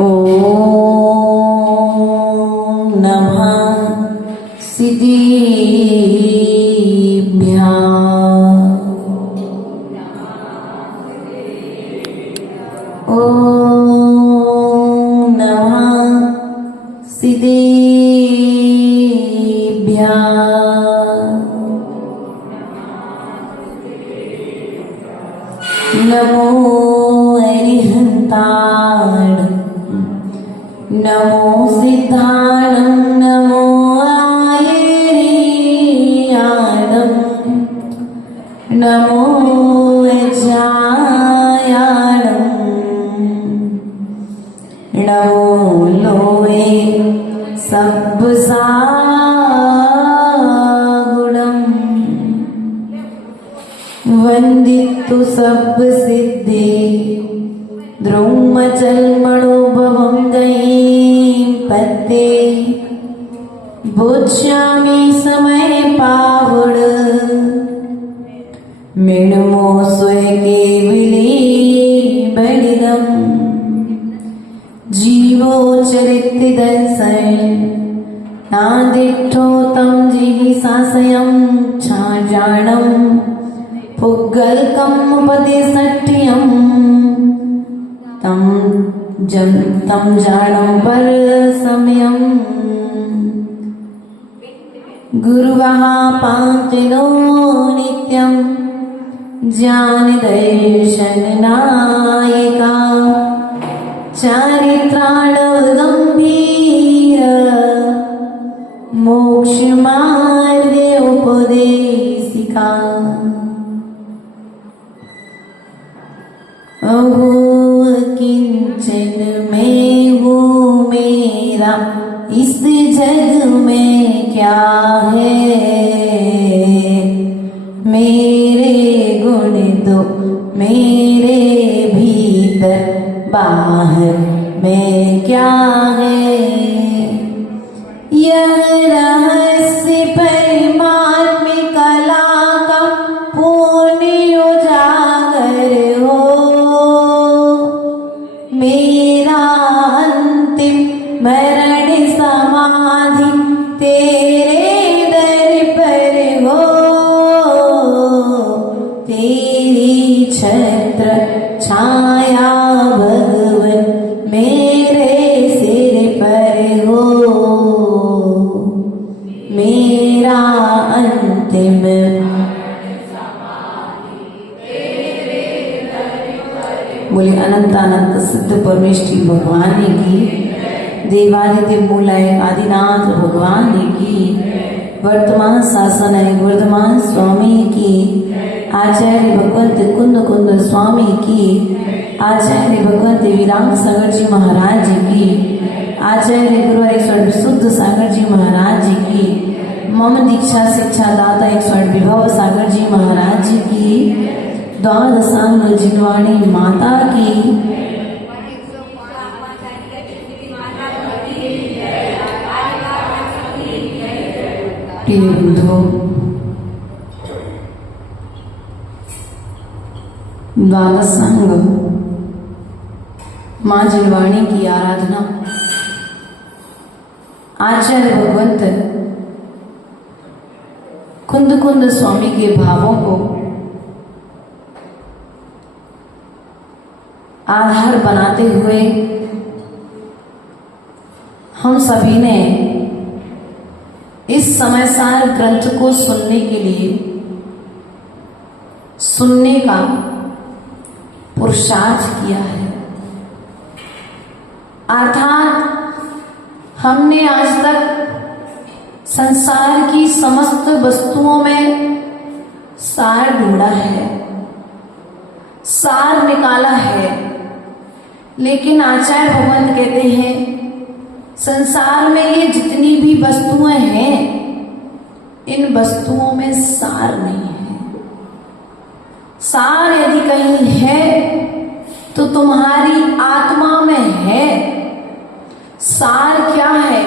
ओम नमः सिद्धिभ्याम्। ओम नमः सिद्धिभ्याम्। नमो अरिहन्ताण, नमो सिद्धाणं, नमो आयर्याणं, नमो अजायाणं, नमो लोए सब्बसागुणं, वन्दितु सब्बसिद्धे द्रौमचल्मणोभवं दयीं पद्ये बोध्यामि समय पावड मिणमो स्वय केवली बलिदं जीवो चरित्र दर्शन नादिष्ठो तं जीहि सासयं छाजाणं पुग्गलकम् उपदेशट्यं तं जानं पर समयं गुरुवः पांचनो नित्यं ज्ञान दर्शन नायका चारित्राण गंभीर मोक्ष मार्ग उपदेशिका। अहो किंचन में हूँ मेरा इस जग में क्या है, मेरे गुण तो मेरे भीतर बाहर में क्या है। यह रहस्य परमात्मिक कला का पूर्ण उजागर हो, मेरा अंतिम मरण समाधि तेरे दर पर हो, तेरी छत्र छाया भगवन मेरे सिर पर हो, मेरा अंतिम बोले अनंत अनंत सिद्ध परमेष्ठी भगवान की, देवादित्य मूलाय आदिनाथ भगवान की, वर्तमान शासन है वर्धमान स्वामी की, आचार्य भगवंत कुंद कुंद स्वामी की, आचार्य भगवंत विरांग सागर जी महाराज की, आचार्य गुरुवारेश्वर विशुद्ध सागर जी महाराज की, मम दीक्षा शिक्षा दाता ईश्वर विभव सागर जी महाराज की, द्वादशांग जिनवाणी माता की, द्वादशांग मां जिनवाणी की आराधना आचार्य भगवंत कुंद कुंद स्वामी के भावों को आधार बनाते हुए हम सभी ने इस समय सार ग्रंथ को सुनने के लिए सुनने का पुरुषार्थ किया है। अर्थात हमने आज तक संसार की समस्त वस्तुओं में सार ढूंढा है, सार निकाला है, लेकिन आचार्य भगवंत कहते हैं संसार में ये जितनी भी वस्तुएं हैं इन वस्तुओं में सार नहीं है। सार यदि कहीं है तो तुम्हारी आत्मा में है। सार क्या है?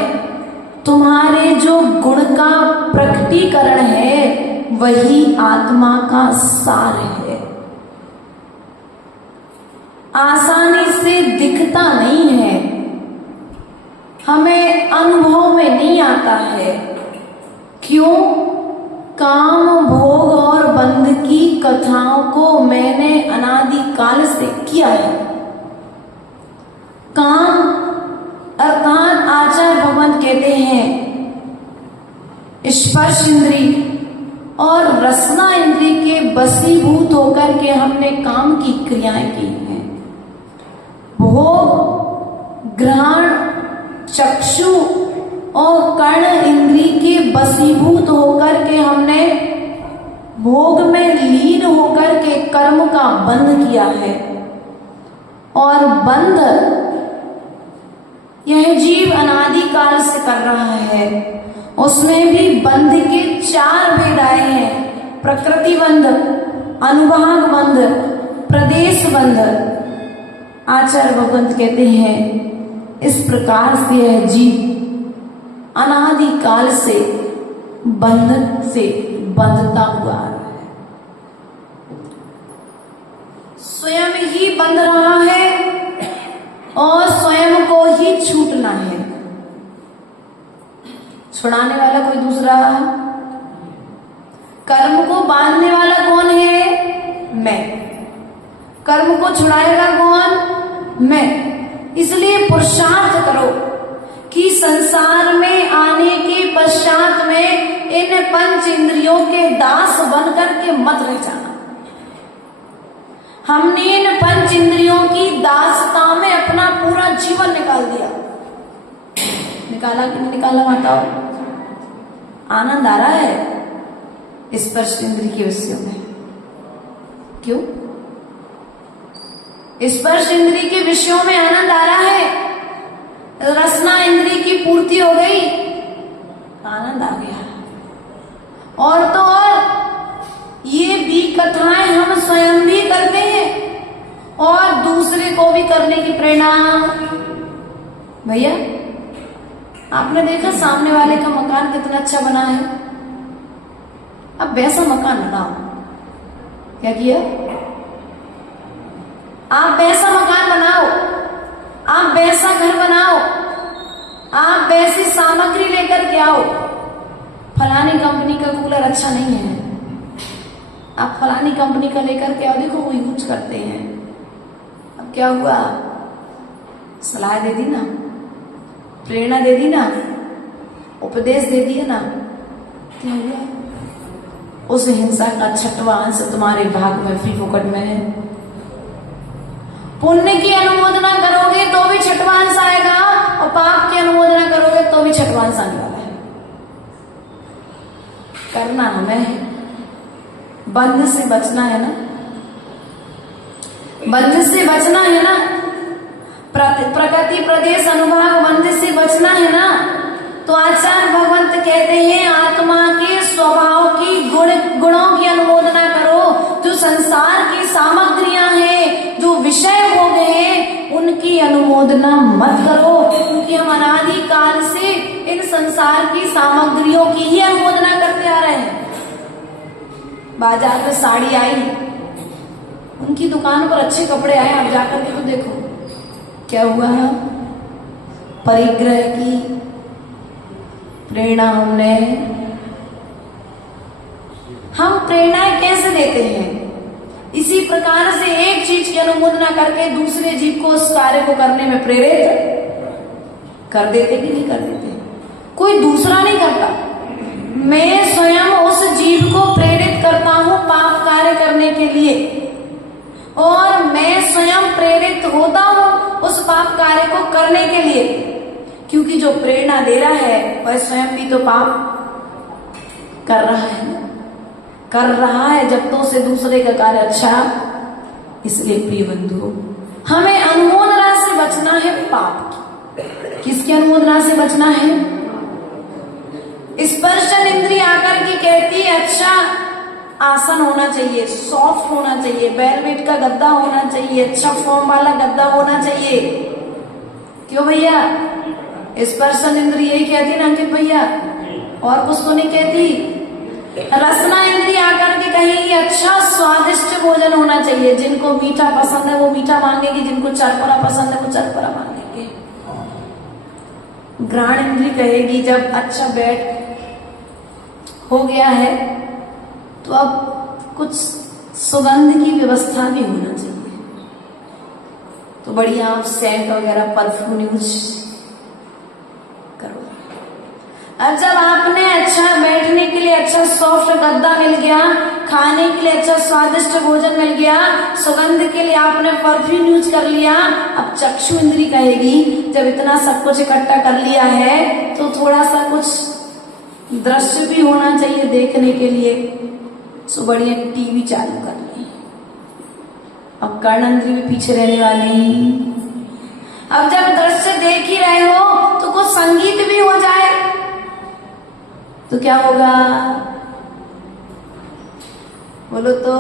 तुम्हारे जो गुण का प्रकटीकरण है वही आत्मा का सार है। आसानी से दिखता नहीं है, हमें अनुभव में नहीं आता है। क्यों? काम, भोग और बंध की कथाओं को मैंने अनादिकाल से किया है। काम अर्थात आचार्य भगवान कहते हैं स्पर्श इंद्री और रसना इंद्री के वशीभूत होकर के हमने काम की क्रियाएं की हैं। भोग, ग्रहण, चक्षु और कर्ण इंद्री के वशीभूत होकर के हमने भोग में लीन होकर के कर्म का बंध किया है। और बंध यह जीव अनादिकाल से कर रहा है। उसमें भी बंध के 4 भेद आए हैं: प्रकृति बंध, अनुभाग बंध, प्रदेश बंध। आचार्य भगवंत कहते हैं इस प्रकार से यह जीव अनादिकाल से बंधन से बंधता हुआ आ रहा है, स्वयं ही बंध रहा है और स्वयं को ही छूटना है। छुड़ाने वाला कोई दूसरा? कर्म को बांधने वाला कौन है? मैं। कर्म को छुड़ाएगा कौन? मैं। इसलिए पुरुषार्थ करो कि संसार में आने के पश्चात में इन 5 इंद्रियों के दास बनकर के मत रह जाना। हमने इन 5 इंद्रियों की दासता में अपना पूरा जीवन निकाल दिया। निकाला कि नहीं निकाला बताओ? आनंद आ रहा है स्पर्श इंद्री के विषयों में? क्यों? स्पर्श इंद्री के विषयों में आनंद आ रहा है। रसना इंद्री की पूर्ति हो गई, आनंद आ गया। और तो और ये भी कथाएं हम स्वयं भी करते हैं और दूसरे को भी करने की प्रेरणा। भैया आपने देखा सामने वाले का मकान कितना अच्छा बना है, अब वैसा मकान बनाओ। क्या किया? आप वैसा मकान बनाओ, आप वैसा घर बनाओ, आप वैसी सामग्री लेकर के आओ। फलानी कंपनी का कूलर अच्छा नहीं है, आप फलानी कंपनी का लेकर के आओ, देखो वो यूज करते हैं। अब क्या हुआ? सलाह दे दी ना, प्रेरणा दे दी ना, उपदेश दे दिया ना, क्या हुआ? उस हिंसा का 6वां अंश तुम्हारे भाग में फ्री फोकट में है। पुण्य की अनुमोदना करोगे तो भी 6वां अंश आएगा और पाप की अनुमोदना करोगे तो भी 6वां अंश आने वाला है। करना हमें बंध से बचना है ना, बंध से बचना है ना, प्रकृति प्रदेश अनुभाग बंध से बचना है ना। तो आचार्य भगवंत कहते हैं आत्मा के स्वभाव की गुणों की अनुमोदना करो। जो संसार की सामग्रियां हैं, जो विषय हो गए, उनकी अनुमोदना मत करो, क्योंकि हम अनादिकाल से इन संसार की सामग्रियों की ही अनुमोदना करते आ रहे हैं। बाजार में साड़ी आई, उनकी दुकान पर अच्छे कपड़े आए, आप जाकर के तो देखो क्या हुआ है। परिग्रह की प्रेरणा हम प्रेरणाएं कैसे देते हैं? इसी प्रकार से एक चीज की अनुमोदना करके दूसरे जीव को उस कार्य को करने में प्रेरित कर देते कि नहीं कर देते? कोई दूसरा नहीं करता, मैं स्वयं उस जीव को प्रेरित करता हूं पाप कार्य करने के लिए, और मैं स्वयं प्रेरित होता हूं उस पाप कार्य को करने के लिए, क्योंकि जो प्रेरणा दे रहा है वह स्वयं भी तो पाप कर रहा है, जब तो उसे दूसरे का कार्य अच्छा। इसलिए प्रिय बंधुओं, हमें अनुमोदना से बचना है पाप की। किसकी अनुमोदना से बचना है? स्पर्शन इंद्रिय आकर के कहती है अच्छा आसन होना चाहिए, सॉफ्ट होना चाहिए, वेलवेट का गद्दा होना चाहिए, अच्छा फॉर्म वाला गद्दा होना चाहिए। क्यों भैया? स्पर्शन इंद्रिय यही कहती ना अंकित भैया, और कुछ तो नहीं कहती। रसना इंद्रिय आकर के कहेगी अच्छा स्वादिष्ट भोजन होना चाहिए। जिनको मीठा पसंद है वो मीठा मांगेंगे, जिनको चरपरा पसंद है वो चरपरा मांगेंगे। घ्राण इंद्री कहेगी जब अच्छा बैठ हो गया है तो अब कुछ सुगंध की व्यवस्था भी होना चाहिए। तो बढ़िया आप सेंट वगैरह परफ्यूम यूज करो। अब जब आपने अच्छा बैठने के लिए अच्छा सॉफ्ट गद्दा मिल गया, खाने के लिए अच्छा स्वादिष्ट भोजन मिल गया, सुगंध के लिए आपने परफ्यूम यूज कर लिया, अब चक्षु इंद्री कहेगी जब इतना सब कुछ इकट्ठा कर लिया है तो थोड़ा सा कुछ दृश्य भी होना चाहिए देखने के लिए। सो बढ़िया टीवी चालू कर ली। अब कर्णेंद्रिय भी पीछे रहने वाली। अब जब दृश्य देख ही रहे हो तो कुछ संगीत भी हो जाए तो क्या होगा? बोलो तो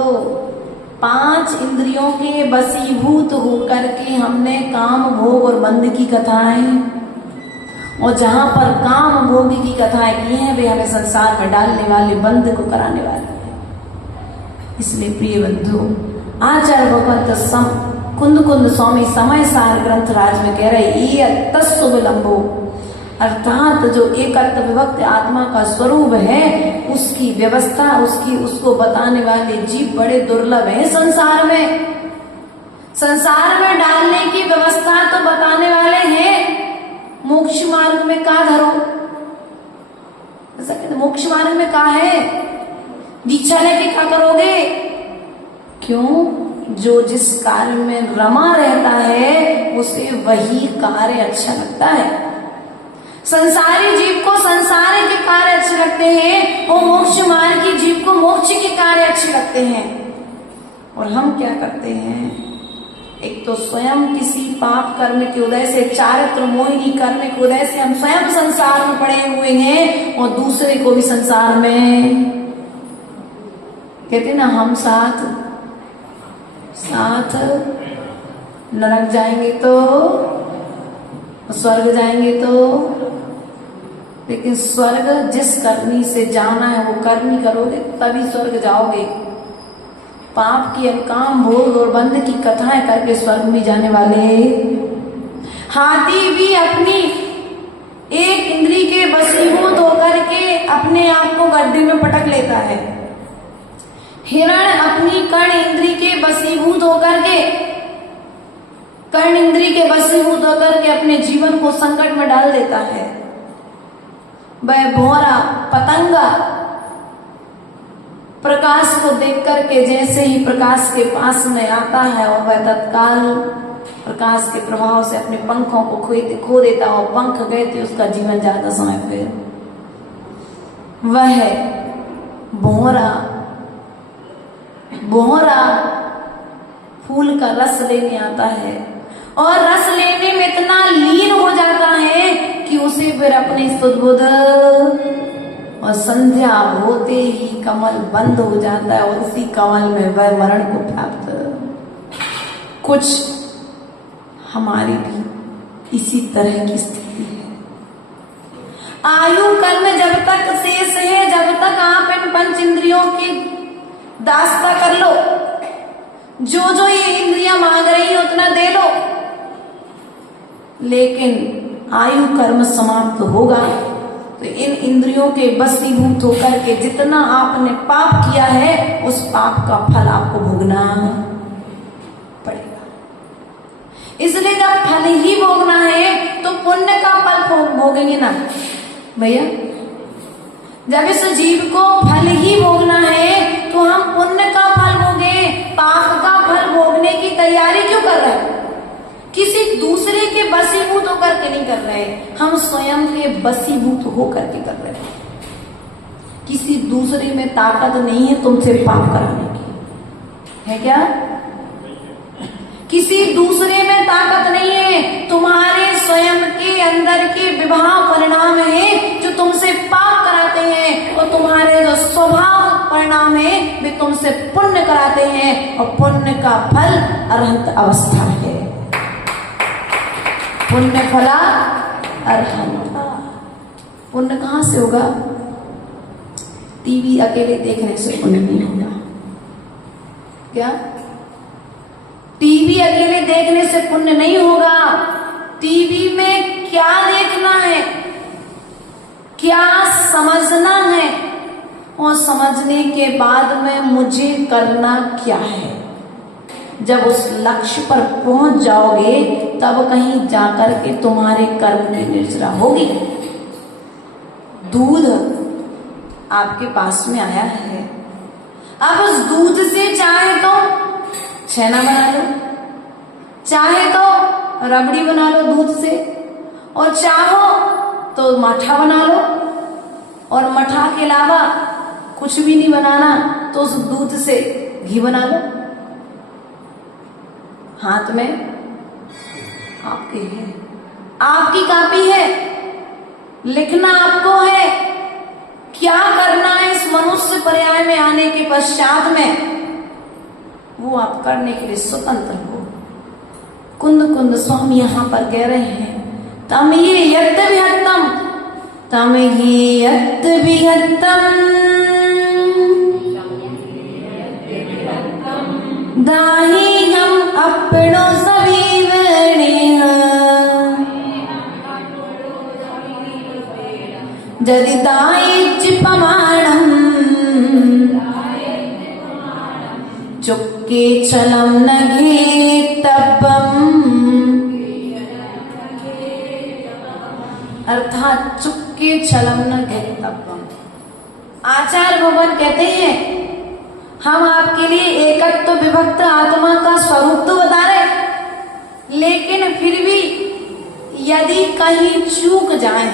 5 इंद्रियों के वशीभूत होकर के हमने काम भोग और बंध की कथाएं, और जहां पर काम भोग की कथाएं की हैं वे हमें संसार में डालने वाले, बंध को कराने वाले हैं। इसलिए प्रिय बंधु, आचार्य भगवंत कुंद स्वामी समय सार ग्रंथ राज में कह रहे ये तस्व विलंबो, अर्थात जो एकत्व विभक्त आत्मा का स्वरूप है उसकी व्यवस्था, उसको बताने वाले जीव बड़े दुर्लभ है संसार में। संसार में डालने की व्यवस्था तो बताने वाले हैं, मोक्ष मार्ग में का धरो, ऐसा कहते मोक्ष मार्ग में का है, दीक्षा लेके क्या करोगे? क्यों? जो जिस कार्य में रमा रहता है उसे वही कार्य अच्छा लगता है। संसारी जीव को संसार के कार्य अच्छे लगते हैं, और मोक्ष मार्ग की जीव को मोक्ष के कार्य अच्छे लगते हैं। और हम क्या करते हैं? एक तो स्वयं किसी पाप कर्म के उदय से, चारित्र मोहिनी कर्म के उदय से हम स्वयं संसार में पड़े हुए हैं, और दूसरे को भी संसार में, कहते ना हम साथ नरक जाएंगे तो, स्वर्ग जाएंगे तो, लेकिन स्वर्ग जिस करनी से जाना है वो करनी करोगे तभी स्वर्ग जाओगे। पाप की काम भोग और बंध की कथाएं करके स्वर्ग में जाने वाले। हाथी भी अपनी एक इंद्री के वशीभूत होकर के अपने आप को गड्ढे में पटक लेता है। हिरण अपनी कर्ण इंद्री के वशीभूत होकर के अपने जीवन को संकट में डाल देता है। वह भौरा पतंगा प्रकाश को देख करके जैसे ही प्रकाश के पास में आता है और वह तत्काल प्रकाश के प्रभाव से अपने पंखों को खो देता, और पंख गए थे उसका जीवन ज्यादा समय फिर वह भौरा फूल का रस लेने आता है, और रस लेने में इतना लीन हो जाता है कि उसे फिर अपनी सुध और संध्या होते ही कमल बंद हो जाता है, और उसी कमल में वह मरण को प्राप्त। कुछ हमारी भी इसी तरह की स्थिति है। आयु कर्म जब तक शेष है, जब तक आप इन पंच इंद्रियों की दास्ता कर लो, जो ये इंद्रियां मांग रही है उतना दे लो, लेकिन आयु कर्म समाप्त होगा तो इन इंद्रियों के वशीभूत होकर के जितना आपने पाप किया है उस पाप का फल आपको भोगना पड़ेगा। इसलिए जब फल ही भोगना है तो पुण्य का फल भोगेंगे ना भैया। जब इस जीव को फल ही भोगना है तो हम पुण्य का फल भोगे, पाप का फल भोगने की तैयारी क्यों कर रहे हैं? किसी दूसरे के वशीभूत होकर के नहीं कर रहे, हम स्वयं के वशीभूत होकर के कर रहे हैं। किसी दूसरे में ताकत नहीं है तुमसे पाप कराने की, है क्या? किसी दूसरे में ताकत नहीं है, तुम्हारे स्वयं के अंदर के विभाव परिणाम है जो तुमसे पाप कराते हैं, और तुम्हारे जो स्वभाव परिणाम है वे तुमसे पुण्य कराते हैं, और पुण्य का फल अरहंत अवस्था है। पुण्य फला अरहंता। पुण्य कहां से होगा? टीवी अकेले देखने से पुण्य नहीं होगा। क्या? टीवी अकेले देखने से पुण्य नहीं होगा। टीवी में क्या देखना है, क्या समझना है, और समझने के बाद में मुझे करना क्या है। जब उस लक्ष्य पर पहुंच जाओगे तब कहीं जाकर के तुम्हारे कर्म की निर्जरा होगी। दूध आपके पास में आया है, अब उस दूध से चाहे तो छेना बना लो, चाहे तो रबड़ी बना लो दूध से, और चाहो तो मठा बना लो, और मठा के अलावा कुछ भी नहीं बनाना तो उस दूध से घी बना लो। हाथ में आपके है, आपकी कॉपी है, लिखना आपको है। क्या करना है इस मनुष्य पर्याय में आने के पश्चात में, वो आप करने के लिए स्वतंत्र हो। कुंद कुंद स्वामी यहाँ पर कह रहे हैं, तम ये यत्त विहत्तम, तम ये यत्त विहत्तम, दाही हम अपनो सभी वर्णिह, जदि दायिच पमाणम, चुक्के चलम न घेतब्बम, अर्थात चुक्के चलम न घेतब्बम। आचार्य भगवान कहते हैं, हम आपके लिए एकत्व विभक्त आत्मा का स्वरूप तो बता रहे, लेकिन फिर भी यदि कहीं चूक जाए,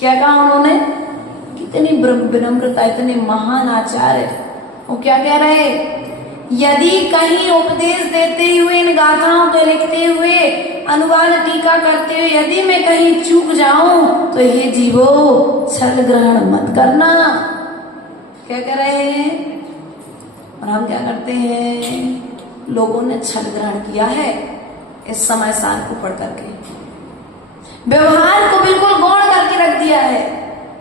क्या कहा उन्होंने, कितनी विनम्रता, इतने महान आचार्य, वो क्या कह रहे, यदि कहीं उपदेश देते हुए, इन गाथाओं को लिखते हुए, अनुवाद टीका करते हुए यदि मैं कहीं चूक जाऊं तो हे जीवो छल ग्रहण मत करना। क्या कह रहे हैं? और हम क्या करते हैं? लोगों ने छल ग्रहण किया है इस समय सार को पढ़ करके, व्यवहार को बिल्कुल गौण करके रख दिया है।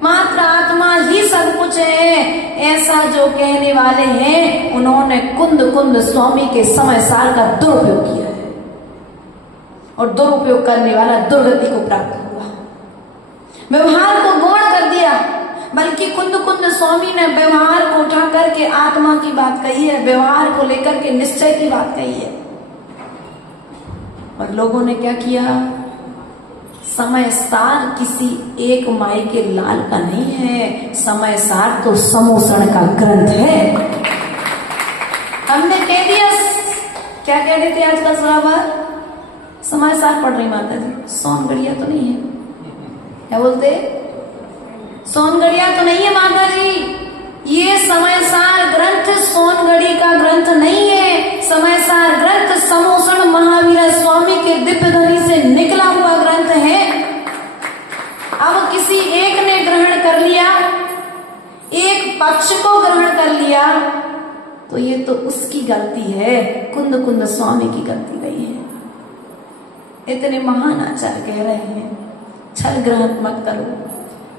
मात्र आत्मा ही सब कुछ है, ऐसा जो कहने वाले हैं उन्होंने कुंद कुंद स्वामी के समय सार का दुरुपयोग किया है, और दुरुपयोग करने वाला दुर्गति को प्राप्त हुआ। व्यवहार को गौण कर दिया, बल्कि कुंद कुंद स्वामी ने व्यवहार को उठा करके आत्मा की बात कही है, व्यवहार को लेकर के निश्चय की बात कही है। और लोगों ने क्या किया? समय सार किसी एक माई के लाल का नहीं है, समय सार तो समोसण का ग्रंथ है। हमने कह दिया, क्या कह रहे थे आजकल बराबर, समय सार पढ़ रही माता जी, सोनगढ़िया तो नहीं है, क्या बोलते, सोनगढ़िया तो नहीं है माता जी, ये समय सार ग्रंथ सोनगढ़ी का ग्रंथ नहीं है। समय सार ग्रंथ समोसण महावीर स्वामी के दिव्य ध्वनि से निकला हुआ ग्रंथ है। अब किसी एक ने ग्रहण कर लिया, एक पक्ष को ग्रहण कर लिया, तो ये तो उसकी गलती है, कुंद कुंद स्वामी की गलती नहीं है। इतने महान आचार्य कह रहे हैं, छल ग्रहण मत करो,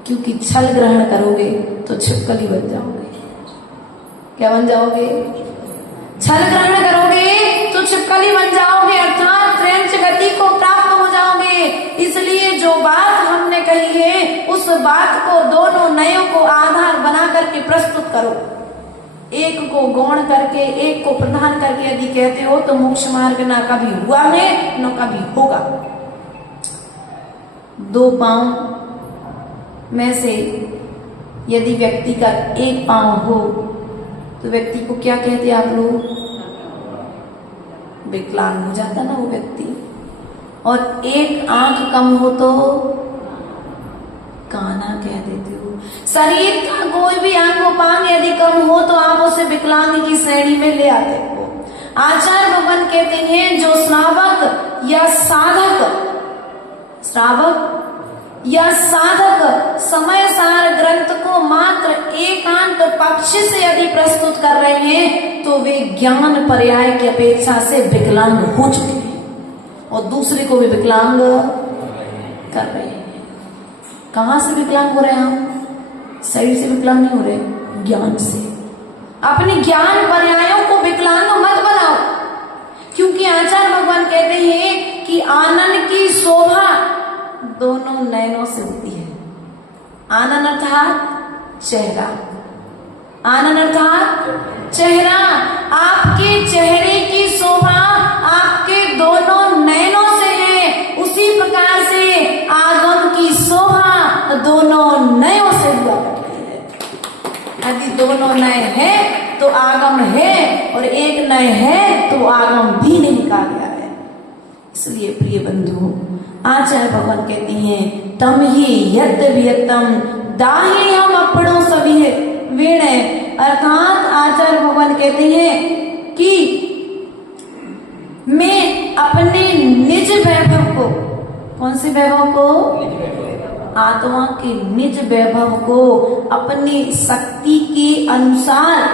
क्योंकि छल ग्रहण करोगे तो छिपकली बन जाओगे। क्या बन जाओगे? छल ग्रहण करोगे तो छिपकली बन जाओगे, अर्थात त्रयंच गति को प्राप्त हो जाओगे। इसलिए जो बात हमने कही है उस बात को दोनों नयों को आधार बना करके प्रस्तुत करो। एक को गौण करके, एक को प्रधान करके यदि कहते हो तो मोक्ष मार्ग ना कभी हुआ है न कभी होगा। दो पांव में से यदि व्यक्ति का एक पांव हो तो व्यक्ति को क्या कहते आप लोग? विकलांग हो जाता ना वो व्यक्ति। और एक आंख कम हो तो काना कह देते हो। शरीर का कोई भी अंगोपांग यदि कम हो तो आप उसे विकलांग की श्रेणी में ले आते हो। आचार्य भगवान कहते हैं, जो श्रावक या साधक समय सार ग्रंथ को मात्र एकांत पक्ष से यदि प्रस्तुत कर रहे हैं तो वे ज्ञान पर्याय की अपेक्षा से विकलांग हो चुके हैं और दूसरे को भी विकलांग कर रहे हैं। कहां से विकलांग हो रहे हैं हम? शरीर से विकलांग नहीं हो रहे, ज्ञान से। अपने ज्ञान पर्यायों को विकलांग आनन की शोभा दोनों नयनों से होती है। आनन अर्थात चेहरा, आनन अर्थात चेहरा। आपके चेहरे की शोभा आपके दोनों नयनों से है, उसी प्रकार से आगम की शोभा दोनों नयों से हुआ करती है। यदि दोनों नए हैं तो आगम है, और एक नए है तो आगम भी नहीं कहा गया है। इसलिए प्रिय बंधु, आचार्य भगवान कहते हैं तम ही यद वियतम दाहि हम अपनों सभी वीण, अर्थात आचार्य भगवान कहते हैं कि मैं अपने निज वैभव को, कौन से वैभव को? आत्मा के निज वैभव को अपनी शक्ति के अनुसार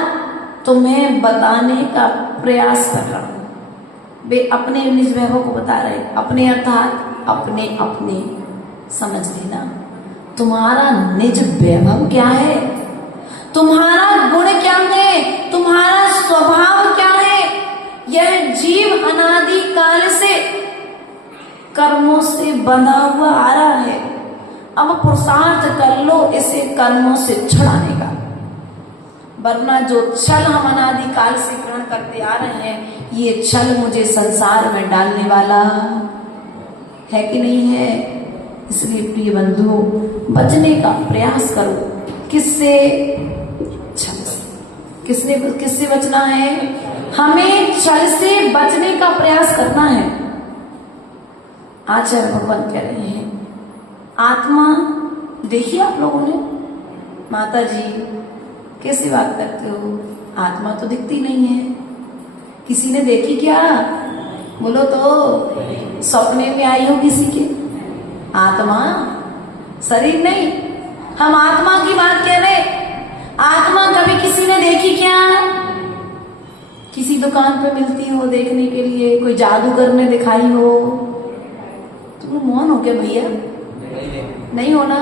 तुम्हें बताने का प्रयास कर रहा हूं। वे अपने निज वैभव को बता रहे, अपने अर्थात अपने अपने, समझ लेना। तुम्हारा निज वैभव क्या है, तुम्हारा गुण क्या है, तुम्हारा स्वभाव क्या है। यह जीव अनादि काल से कर्मों से बंधा हुआ आ रहा है। अब पुरुषार्थ कर लो इसे कर्मों से छुड़ाने का, वरना जो छल हम अनादि काल से ग्रहण करते आ रहे हैं, ये छल मुझे संसार में डालने वाला है कि नहीं है। इसलिए प्रिय बंधु, बचने का प्रयास करो। किससे? छल से। किससे बचना है? हमें छल से बचने का प्रयास करना है। आचार्य भगवान कह रहे हैं आत्मा, देखिए आप लोगों ने, माता जी कैसी बात करते हो, आत्मा तो दिखती नहीं है। किसी ने देखी क्या? बोलो तो। सपने में आई हो किसी के? आत्मा, शरीर नहीं। हम आत्मा की बात कह रहे। आत्मा कभी किसी ने देखी क्या? किसी दुकान पे मिलती हो देखने के लिए, कोई जादूगर ने दिखाई हो? तुम मौन हो क्या भैया? नहीं हो ना।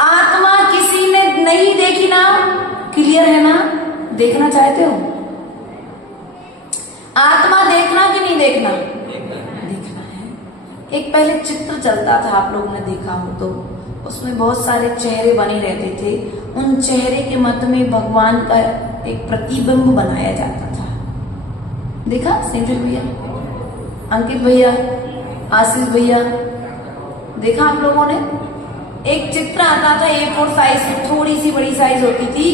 आत्मा किसी ने नहीं देखी ना, क्लियर है ना? देखना चाहते हो? आत्मा देखना कि नहीं देखना? देखना है। एक पहले चित्र चलता था, आप लोगों ने देखा हो तो, उसमें बहुत सारे चेहरे बने रहते थे। उन चेहरे के मध्य में भगवान का एक प्रतिबिंब बनाया जाता था। देखा सिंधिल भैया, अंकित भैया, आशीष भैया, देखा आप लोगों ने? एक चित्र आता था A4 साइज में, थोड़ी सी बड़ी साइज होती थी।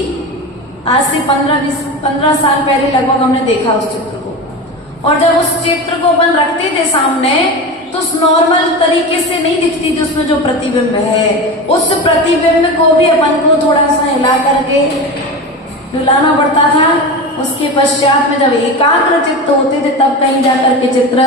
आज से 15 साल पहले लगभग हमने देखा उस चित्र को। और जब उस चित्र को अपन रखते थे सामने, तो उस नॉर्मल तरीके से नहीं दिखती थी उसमें जो प्रतिबिंब है। उस प्रतिबिंब को भी अपन को थोड़ा सा हिला करके डुलाना पड़ता था। उसके पश्चात में जब एकाग्र चित्त होते थे तब कहीं जाकर के चित्र,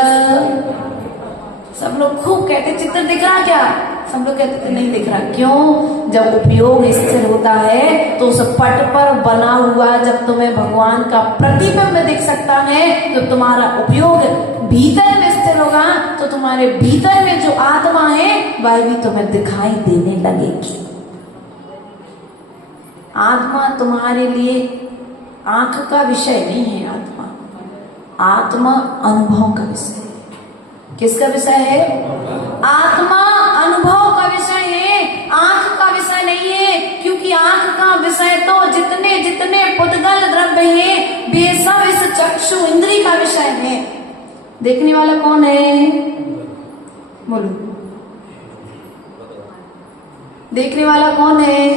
सब लोग खूब कहते चित्र दिख रहा क्या? सब लोग कहते थे नहीं दिख रहा। क्यों? जब उपयोग स्थिर होता है तो उस पट पर बना हुआ, जब तुम्हें भगवान का प्रतिबिंब दिख सकता है, तो तुम्हारा उपयोग भीतर में स्थिर होगा, तो तुम्हारे भीतर में जो आत्मा है वह भी तुम्हें दिखाई देने लगेगी। आत्मा तुम्हारे लिए आंख का विषय नहीं है। आत्मा अनुभव का विषय है। किसका विषय है? आत्मा अनुभव का विषय है, आंख का विषय नहीं है। क्योंकि आंख का विषय तो जितने जितने पुद्गल द्रव्य है वे सब इस चक्षु इंद्री का विषय है। देखने वाला कौन है? बोलो, देखने वाला कौन है?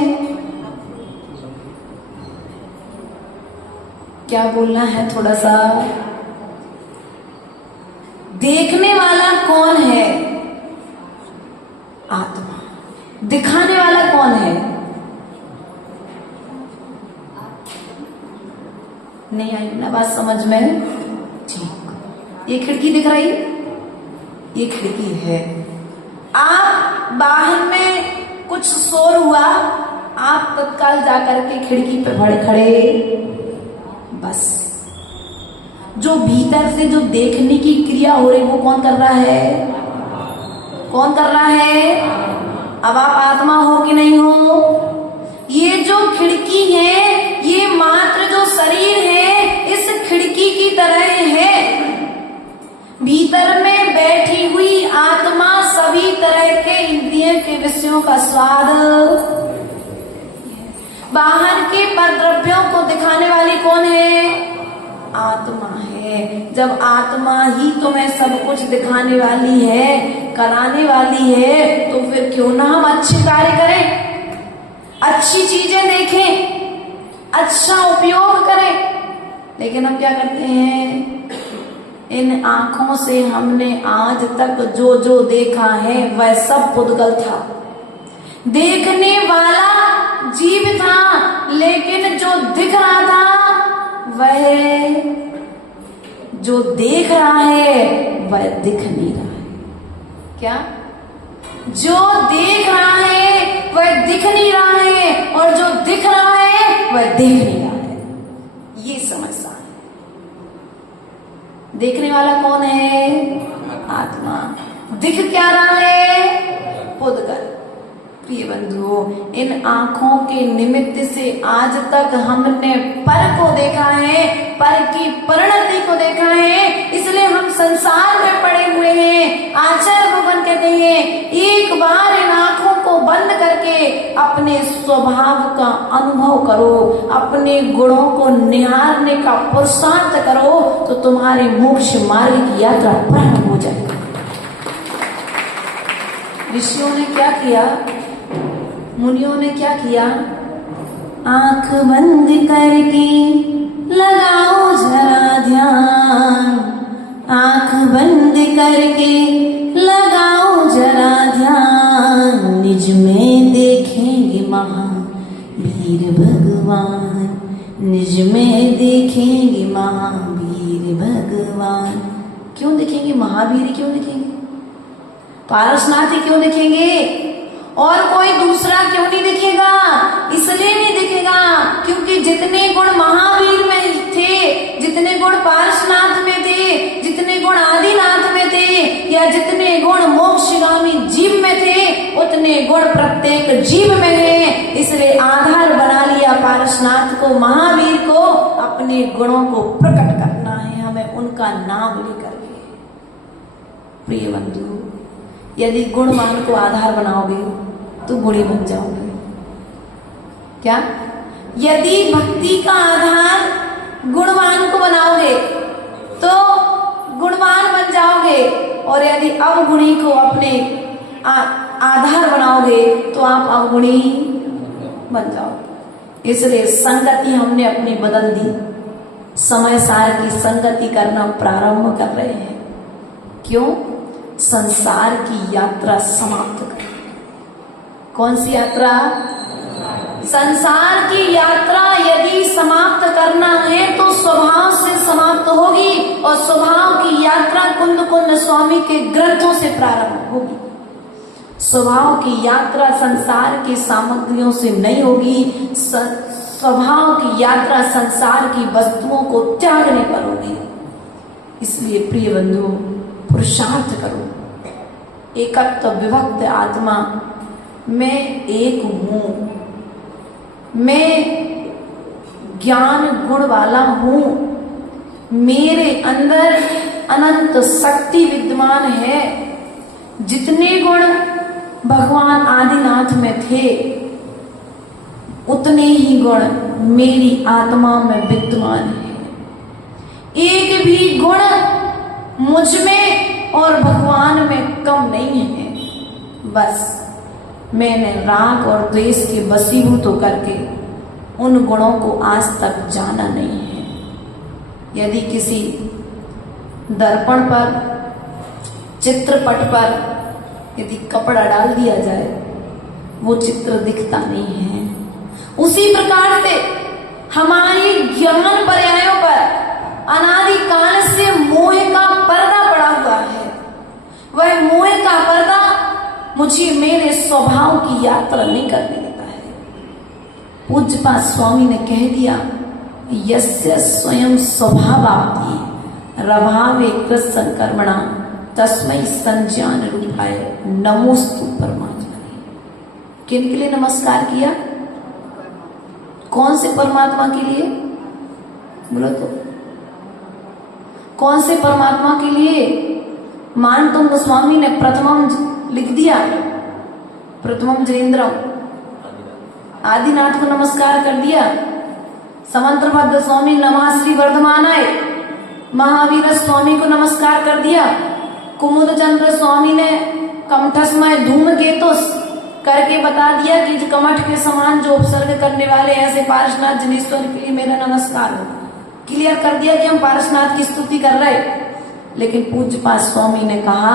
क्या बोलना है थोड़ा सा? देखने वाला कौन है? आत्मा। दिखाने वाला कौन है? नहीं आई ना बात समझ में? ठीक। ये खिड़की दिख रही? ये खिड़की है। आप बाहर में कुछ शोर हुआ, आप तत्काल जाकर के खिड़की पे खड़े, बस जो भीतर से जो देखने की क्रिया हो रही वो कौन कर रहा है? कौन कर रहा है? अब आप आत्मा हो कि नहीं हो? ये जो खिड़की है, ये मात्र जो शरीर है इस खिड़की की तरह है। भीतर में बैठी हुई आत्मा है। जब आत्मा ही तुम्हें सब कुछ दिखाने वाली है, कराने वाली है, तो फिर क्यों ना हम अच्छे कार्य करें, अच्छी चीजें देखें, अच्छा उपयोग करें। लेकिन हम क्या करते हैं, इन आंखों से हमने आज तक जो जो देखा है वह सब पुद्गल था। देखने वाला जीव था, लेकिन जो दिख रहा था वह, जो देख रहा है वह दिख नहीं रहा है। क्या? जो देख रहा है वह दिख नहीं रहा है, और जो दिख रहा है वह देख नहीं रहा है। ये समस्या है। देखने वाला कौन है? आत्मा। दिख क्या रहा है? पुद्गल। प्रिय बंधुओं, इन आंखों के निमित्त से आज तक हमने पर को देखा है, पर की परिणति को देखा है, इसलिए हम संसार में पड़े हुए हैं। आचार्य भगवान कहते हैं, एक बार इन आंखों को बंद करके अपने स्वभाव का अनुभव करो, अपने गुणों को निहारने का पुरुषार्थ करो, तो तुम्हारे मोक्ष मार्ग की यात्रा प्रारंभ हो जाएगी। ऋषियों ने क्या किया, मुनियों ने क्या किया? आंख बंद करके लगाओ जरा ध्यान, आंख बंद करके लगाओ जरा ध्यान, निज में देखेंगे महावीर भगवान, निज में देखेंगे महावीर भगवान। क्यों देखेंगे? महावीर क्यों देखेंगे? पारसनाथ क्यों देखेंगे? और कोई दूसरा क्यों नहीं दिखेगा? इसलिए नहीं दिखेगा क्योंकि जितने गुण महावीर में थे, जितने गुण पारसनाथ में थे, जितने गुण आदिनाथ में थे, या जितने गुण मोक्षगामी जीव में थे, उतने गुण प्रत्येक जीव में है। इसलिए आधार बना लिया पारसनाथ को, महावीर को, अपने गुणों को प्रकट करना है हमें उनका नाम लेकर के। प्रिय बंधु, यदि गुणवान को आधार बनाओगे तो गुणी बन जाओगे। क्या? यदि भक्ति का आधार गुणवान को बनाओगे तो गुणवान बन जाओगे, और यदि अवगुणी को अपने आधार बनाओगे तो आप अवगुणी बन जाओगे। इसलिए संगति हमने अपनी बदल दी, समय सार की संगति करना प्रारंभ कर रहे हैं। क्यों? संसार की यात्रा समाप्त कर। कौन सी यात्रा? संसार की यात्रा यदि समाप्त करना है तो स्वभाव से समाप्त होगी, और स्वभाव की यात्रा कुंद कुंद स्वामी के ग्रंथों से प्रारंभ होगी। स्वभाव की यात्रा संसार की सामग्रियों से नहीं होगी, स्वभाव की यात्रा संसार की वस्तुओं को त्यागने पर होगी। इसलिए प्रिय बंधु, पुरुषार्थ करो। एकत्व विभक्त आत्मा, मैं एक हूं, मैं ज्ञान गुण वाला हूं, मेरे अंदर अनंत शक्ति विद्यमान है। जितने गुण भगवान आदिनाथ में थे उतने ही गुण मेरी आत्मा में विद्यमान है। एक भी गुण मुझ में और भगवान में कम नहीं है। बस मैंने राग और द्वेष के वशीभूत होकर के उन गुणों को आज तक जाना नहीं है। यदि किसी दर्पण पर, चित्रपट पर यदि कपड़ा डाल दिया जाए, वो चित्र दिखता नहीं है। उसी प्रकार से हमारी ज्ञान पर्यायों पर अनादि काल से मोह का पर्दा पड़ा हुआ है। वह मोह का पर्दा मुझे मेरे स्वभाव की यात्रा नहीं करने देता है। पूज्यपाद स्वामी ने कह दिया, यस्य स्वयं स्वभावाप्ति रभावे कृष्ण कर्मणा तस्मै संज्ञान रूपाय नमोस्तु परमात्मने। किन के लिए नमस्कार किया? कौन से परमात्मा के लिए? बोलो तो, कौन से परमात्मा के लिए? मान तुम गोस्वामी ने प्रथमम लिख दिया, प्रथमम जयेंद्रम, आदिनाथ को नमस्कार कर दिया। समंत्र भद्र स्वामी नमः श्री वर्धमानाय महावीर स्वामी को नमस्कार कर दिया। कुमुद चंद्र स्वामी ने कमठस्मय धूमकेतुस करके बता दिया कि कमठ के समान जो उपसर्ग करने वाले ऐसे पार्श्वनाथ जनेश्वर के लिए मेरा नमस्कार हो। क्लियर कर दिया कि हम पार्श्वनाथ की स्तुति कर रहे। लेकिन पूज्यपाद स्वामी ने कहा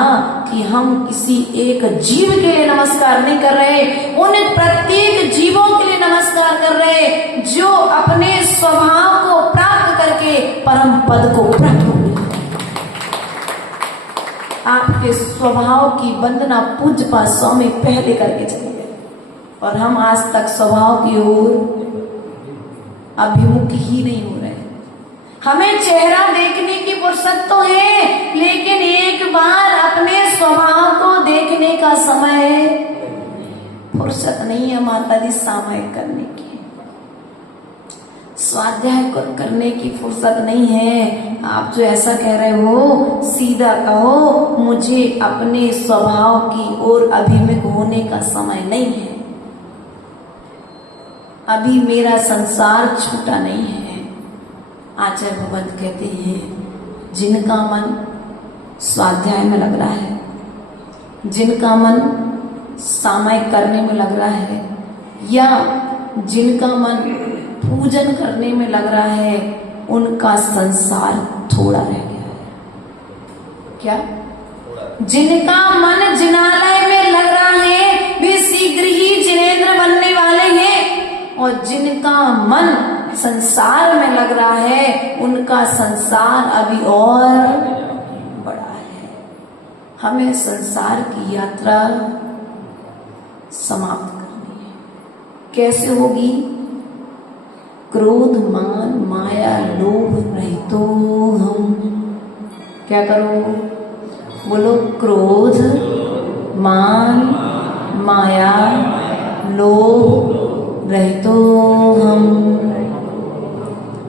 कि हम किसी एक जीव के लिए नमस्कार नहीं कर रहे, उन प्रत्येक जीवों के लिए नमस्कार कर रहे जो अपने स्वभाव को प्राप्त करके परम पद को प्राप्त हो। आपके स्वभाव की वंदना पूज्यपाद स्वामी पहले करके चले गए और हम आज तक स्वभाव की ओर अभिमुख ही नहीं हो रहे। हमें चेहरा देखने की फुर्सत तो है, लेकिन एक बार अपने स्वभाव को देखने का समय फुर्सत नहीं है माता जी सामयिक करने की, स्वाध्याय करने की फुर्सत नहीं है। आप जो ऐसा कह रहे हो सीधा कहो, मुझे अपने स्वभाव की ओर अभिमुख होने का समय नहीं है। अभी मेरा संसार छूटा नहीं है। आचार्य भगवत कहते हैं जिनका मन स्वाध्याय में लग रहा है, जिनका मन सामयिक करने में लग रहा है, या जिनका मन पूजन करने में लग रहा है, उनका संसार थोड़ा रह गया है। क्या? जिनका मन जिनालय में लग रहा है वे शीघ्र ही जिनेंद्र बनने वाले हैं, और जिनका मन संसार में लग रहा है उनका संसार अभी और बड़ा है। हमें संसार की यात्रा समाप्त करनी है। कैसे होगी? क्रोध मान माया लोभ रहितो हम। क्या करो? बोलो, क्रोध मान माया लोभ रहितो हम।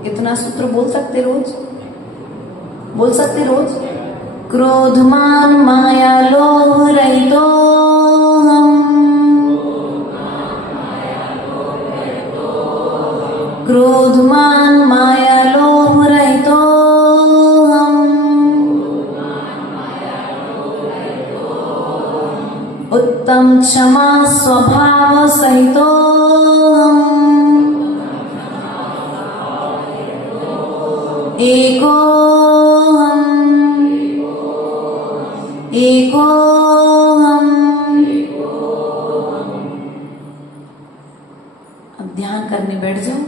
इतना सूत्र बोल सकते रोज? बोल सकते रोज? क्रोध मान माया लोभ रहितो हम, क्रोध मान माया लोभ रहितो हम, उत्तम क्षमा स्वभाव सहितो हम, एको हम, एको हम। अब ध्यान करने बैठ जाओ।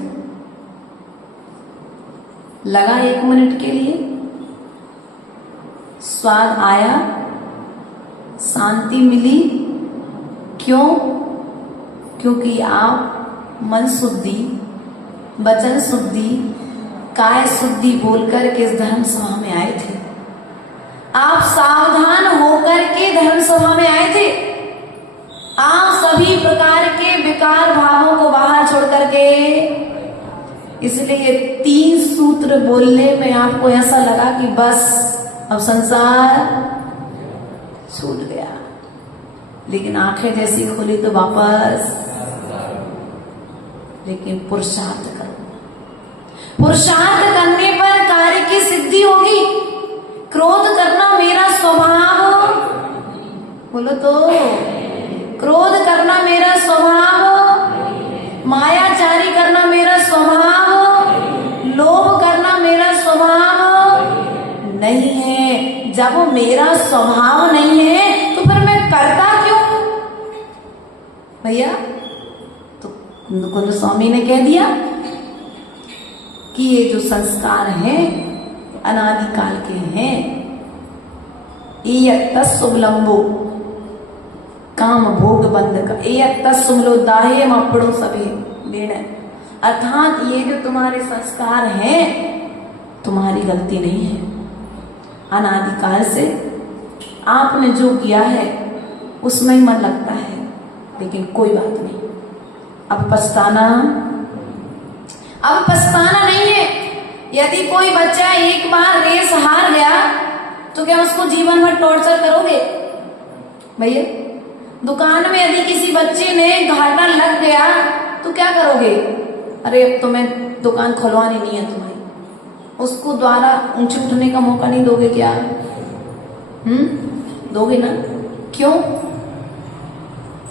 लगा 1 मिनट के लिए, स्वाद आया, शांति मिली। क्यों? क्योंकि आप मन शुद्धि, वचन शुद्धि, काय शुद्धि बोलकर के इस धर्म सभा में आए थे। आप सावधान होकर के धर्म सभा में आए थे। आप सभी प्रकार के विकार भावों को बाहर छोड़ करके, इसलिए 3 सूत्र बोलने में आपको ऐसा लगा कि बस अब संसार छूट गया, लेकिन आंखें जैसी खुली तो वापस। लेकिन पुरुषार्थ करो, पुरुषार्थ करने पर कार्य की सिद्धि होगी। क्रोध करना मेरा स्वभाव, बोलो तो, क्रोध करना मेरा स्वभाव, मायाचारी करना मेरा स्वभाव, लोभ करना मेरा स्वभाव नहीं है। जब वो मेरा स्वभाव नहीं है तो फिर मैं करता क्यों? भैया, तो कुंद स्वामी ने कह दिया कि ये जो संस्कार हैं अनादिकाल के हैं। शुभलंबो काम भोग बंध का सुमलो दाहे मपड़ो सभी निर्णय, अर्थात ये जो तुम्हारे संस्कार हैं तुम्हारी गलती नहीं है। अनादिकाल से आपने जो किया है उसमें ही मन लगता है, लेकिन कोई बात नहीं। अब पछताना नहीं है। यदि कोई बच्चा एक बार रेस हार गया तो क्या उसको जीवन भर टॉर्चर करोगे? भैया, दुकान में यदि किसी बच्चे ने घाटा लग गया तो क्या करोगे? अरे अब तो मैं दुकान खुलवानी नहीं है तुम्हारी, उसको द्वारा ऊंचे उठने का मौका नहीं दोगे क्या? दोगे ना? क्यों?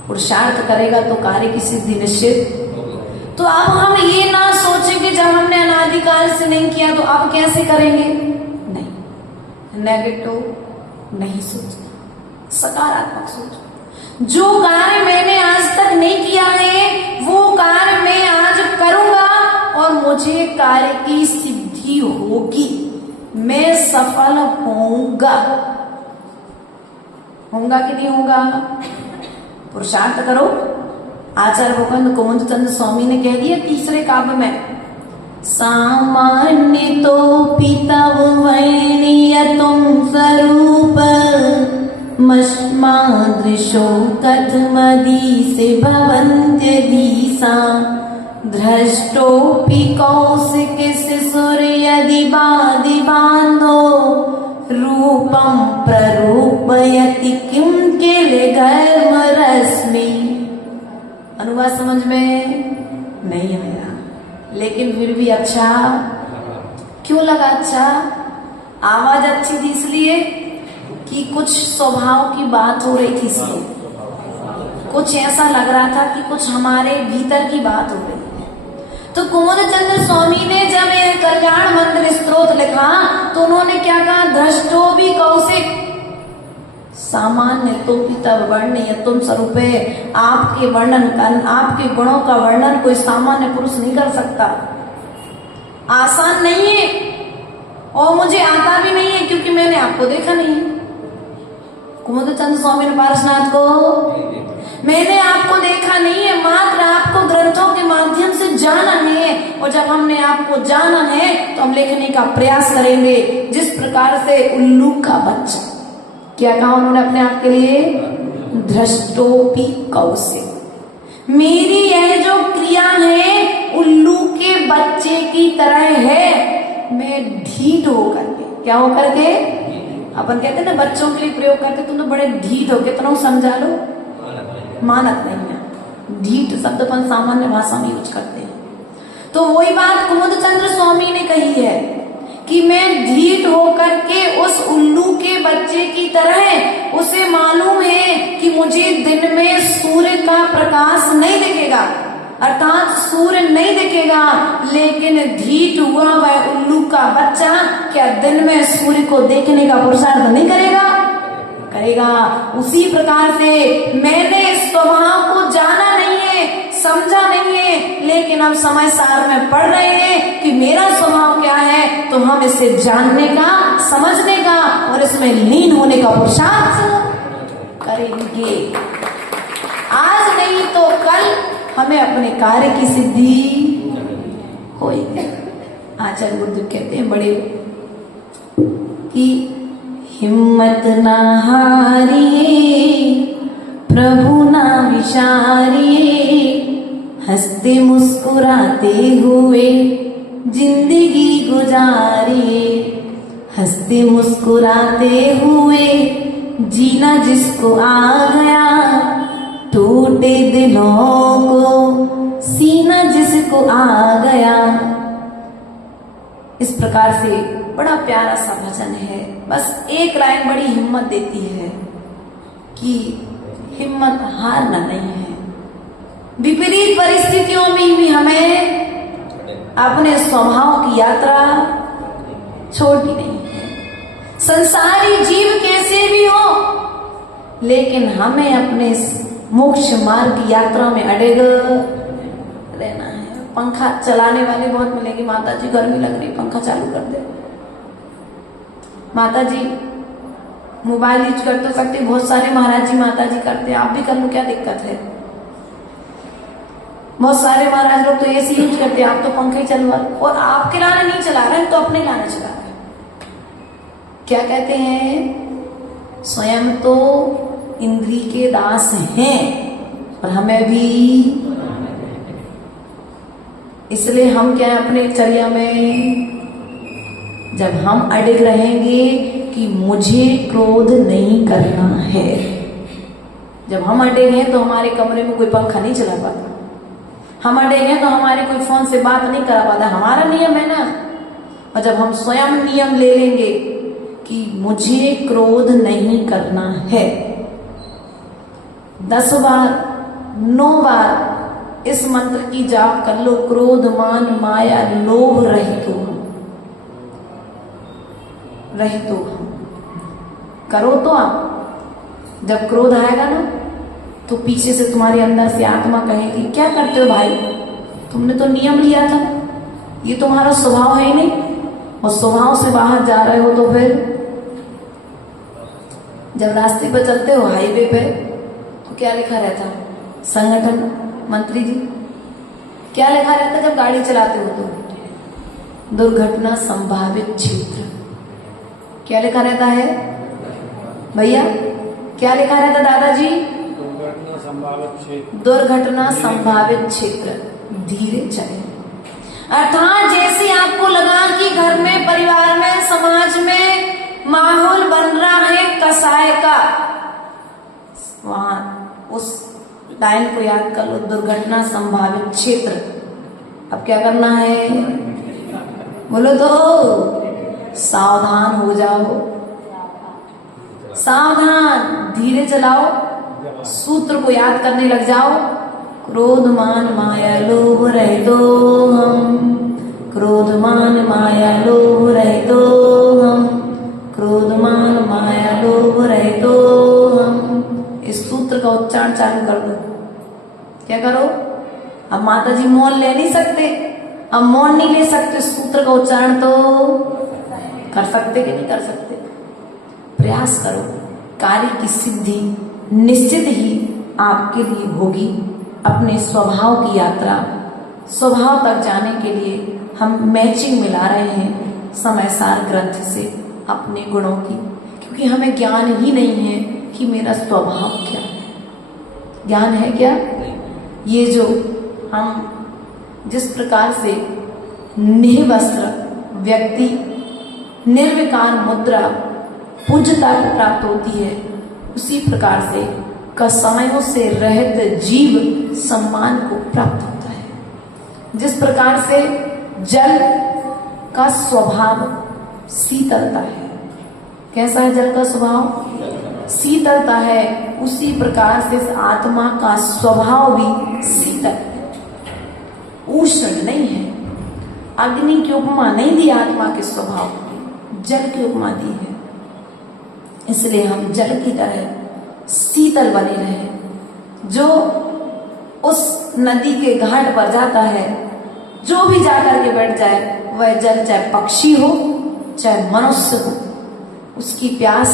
पुरुषार्थ करेगा तो कार्य की सिद्धि निश्चित। तो अब हम ये ना सोचें कि जब हमने अनादिकाल से नहीं किया तो अब कैसे करेंगे। नहीं, नेगेटिव नहीं सोचना, सकारात्मक सोचो। जो कार्य मैंने आज तक नहीं किया है वो कार्य मैं आज करूंगा और मुझे कार्य की सिद्धि होगी, मैं सफल होऊंगा। होगा कि नहीं होगा? पुरुषार्थ करो। आचार्य भगवान कुमुद चंद्र स्वामी ने कह दिया तीसरे काव्य में, सामान्य तो पितव वर्णीय तुम स्वरूप मश्मादृशो कथमदी से भवन्त्य दीसा धृष्टोपि कौशिक शिशुर यदि बादि बांधो रूपम प्ररूपयति किम किल गर्म रश्मि। अनुवाद समझ में नहीं आया, लेकिन फिर भी अच्छा क्यों लगा? अच्छा, आवाज अच्छी थी इसलिए कि कुछ स्वभाव की बात हो रही थी, इसलिए कुछ ऐसा लग रहा था कि कुछ हमारे भीतर की बात हो रही है। तो कुमुद चंद्र स्वामी ने जब ये कल्याण मंत्र स्तोत्र लिखा तो उन्होंने क्या कहा? धृष्टो भी कौशिक, सामान्य तो पिता वर्णीय तुम स्वरूप है। आपके वर्णन का, आपके गुणों का वर्णन कोई सामान्य पुरुष नहीं कर सकता, आसान नहीं है और मुझे आता भी नहीं है क्योंकि मैंने आपको देखा नहीं है। कुमुद चंद्र स्वामी ने पारसनाथ को, मैंने आपको देखा नहीं है, मात्र आपको ग्रंथों के माध्यम से जाना है और जब हमने आपको जाना है तो हम लिखने का प्रयास करेंगे। जिस प्रकार से उल्लू का बच्चा, क्या कहा उन्होंने अपने आप के लिए? धृष्टोपि कौशिक। मेरी यह जो क्रिया है उल्लू के बच्चे की तरह है, मैं ढीठ होकर के, क्या होकर के? अपन कहते हैं ना बच्चों के लिए प्रयोग करते, तुम तो बड़े ढीठ हो, कितना समझा लो, मानत नहीं है। ढीठ शब्द अपन सामान्य भाषा में यूज करते हैं। तो वही बात कुमुद चंद्र स्वामी ने कही है कि मैं ढीठ होकर के उस उल्लू के बच्चे की तरह, उसे मालूम है कि मुझे दिन में सूर्य का प्रकाश नहीं दिखेगा, अर्थात सूर्य नहीं दिखेगा, लेकिन ढीठ हुआ वह उल्लू का बच्चा क्या दिन में सूर्य को देखने का पुरुषार्थ नहीं करेगा? करेगा। उसी प्रकार से मैंने इस स्वभाव को जाना नहीं है, समझा नहीं है, लेकिन हम समय सार में पढ़ रहे हैं कि मेरा स्वभाव क्या है, तो हम इसे जानने का, समझने का और इसमें लीन होने का पुरुषार्थ करेंगे। आज नहीं तो कल हमें अपने कार्य की सिद्धि होगी। आचार्य बुद्ध कहते हैं बड़े कि हिम्मत ना हारिए प्रभु ना विचारिए, हंसते मुस्कुराते हुए जिंदगी गुजारिए, हंसते मुस्कुराते हुए जीना जिसको आ गया, टूटे दिलों को सीना जिसको आ गया। इस प्रकार से बड़ा प्यारा सा भजन है। बस एक लाइन बड़ी हिम्मत देती है कि हिम्मत हारना नहीं है। विपरीत परिस्थितियों में भी हमें अपने स्वभाव की यात्रा छोड़नी नहीं है। संसारी जीव कैसे भी हो, लेकिन हमें अपने मोक्ष मार्ग की यात्रा में अड़ेग रहना है। पंखा चलाने वाले बहुत मिलेंगे, माता जी गर्मी लग रही, पंखा चालू कर दे। माता जी मोबाइल यूज कर तो सकते, बहुत सारे महाराज जी माता जी करते, आप भी कर लो, क्या दिक्कत है। बहुत सारे महाराज लोग तो एसी यूज करते, आप तो पंखे ही चलवा, और आपके लाने नहीं चला रहे तो अपने लाने चला रहे। क्या कहते हैं, स्वयं तो इंद्री के दास हैं और हमें भी, इसलिए हम क्या अपने चर्या में जब हम अडिग रहेंगे कि मुझे क्रोध नहीं करना है, जब हम अडिग हैं तो हमारे कमरे में कोई पंखा नहीं चला पाता, हम अडिग हैं तो हमारे कोई फोन से बात नहीं करा पाता, हमारा नियम है ना। और और जब हम स्वयं नियम ले लेंगे कि मुझे क्रोध नहीं करना है, 10 बार 9 बार इस मंत्र की जाप कर लो, क्रोध मान माया लोभ रहित हो करो तो आप जब क्रोध आएगा ना तो पीछे से तुम्हारे अंदर से आत्मा कहेगी क्या करते हो भाई, तुमने तो नियम लिया था, ये तुम्हारा स्वभाव है ही नहीं, और स्वभाव से बाहर जा रहे हो। तो फिर जब रास्ते पर चलते हो हाईवे पे तो क्या लिखा रहता, संगठन मंत्री जी क्या लिखा रहता जब गाड़ी चलाते हो तो, दुर्घटना संभावित क्षेत्र, क्या लिखा रहता है भैया, क्या लिखा रहता दादाजी, दुर्घटना संभावित क्षेत्र, धीरे चले। अर्थात जैसे आपको लगा कि घर में, परिवार में, समाज में माहौल बन रहा है कसाय का, वहां उस लाइन को याद कर लो, दुर्घटना संभावित क्षेत्र। अब क्या करना है बोलो तो, सावधान हो जाओ, सावधान, धीरे चलाओ, सूत्र को याद करने लग जाओ, क्रोध मान माया लोभ रहितो हम, क्रोध मान माया लोभ रहितो हम, क्रोध मान माया लोभ रहितो हम। इस सूत्र का उच्चारण चालू कर दो। क्या करो, अब माता जी मौन ले नहीं सकते, अब मौन नहीं ले सकते, सूत्र का उच्चारण तो कर सकते कि नहीं कर सकते, प्रयास करो, कार्य की सिद्धि निश्चित ही आपके लिए होगी। अपने स्वभाव की यात्रा, स्वभाव तक जाने के लिए हम मैचिंग मिला रहे हैं समयसार ग्रंथ से अपने गुणों की, क्योंकि हमें ज्ञान ही नहीं है कि मेरा स्वभाव क्या है। ज्ञान है क्या, ये जो हम जिस प्रकार से निर्वस्त्र व्यक्ति, निर्विकार मुद्रा पूज्यता को प्राप्त होती है, उसी प्रकार से कसमयों से रहित जीव सम्मान को प्राप्त होता है। जिस प्रकार से जल का स्वभाव शीतलता है, कैसा है जल का स्वभाव, शीतलता है, उसी प्रकार से आत्मा का स्वभाव भी शीतल है, उष्ण नहीं है। अग्नि की उपमा नहीं दी आत्मा के स्वभाव की, जल की उपमा दी है। इसलिए हम जल की तरह शीतल बने रहे। जो उस नदी के घाट पर जाता है, जो भी जाकर के बैठ जाए, वह जल चाहे पक्षी हो चाहे मनुष्य हो, उसकी प्यास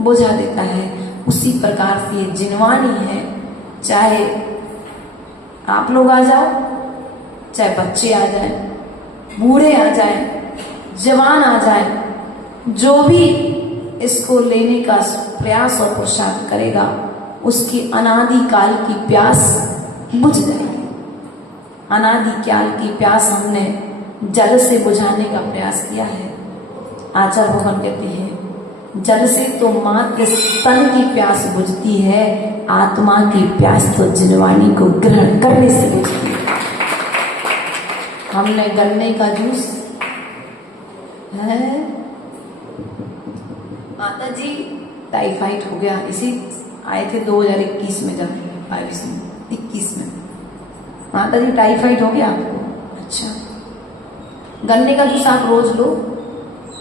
बुझा देता है। उसी प्रकार से ये जिनवानी है, चाहे आप लोग आ जाओ, चाहे बच्चे आ जाए, बूढ़े आ जाए, जवान आ जाए, जो भी इसको लेने का प्रयास और पुरुषार्थ करेगा, उसकी अनादि काल की प्यास बुझ जाएगी। अनादि काल की प्यास हमने जल से बुझाने का प्रयास किया है। आचार्य भगवान कहते हैं, जल से तो मात्र स्तन की प्यास बुझती है, आत्मा की प्यास तो जिनवानी को ग्रहण करने से बुझती है। हमने गन्ने का जूस है, माता जी टाइफाइड हो गया, इसी आए थे 2021 में, जब 21 में माता जी टाइफाइड हो गया आपको, अच्छा गन्ने का जूस आप रोज लो,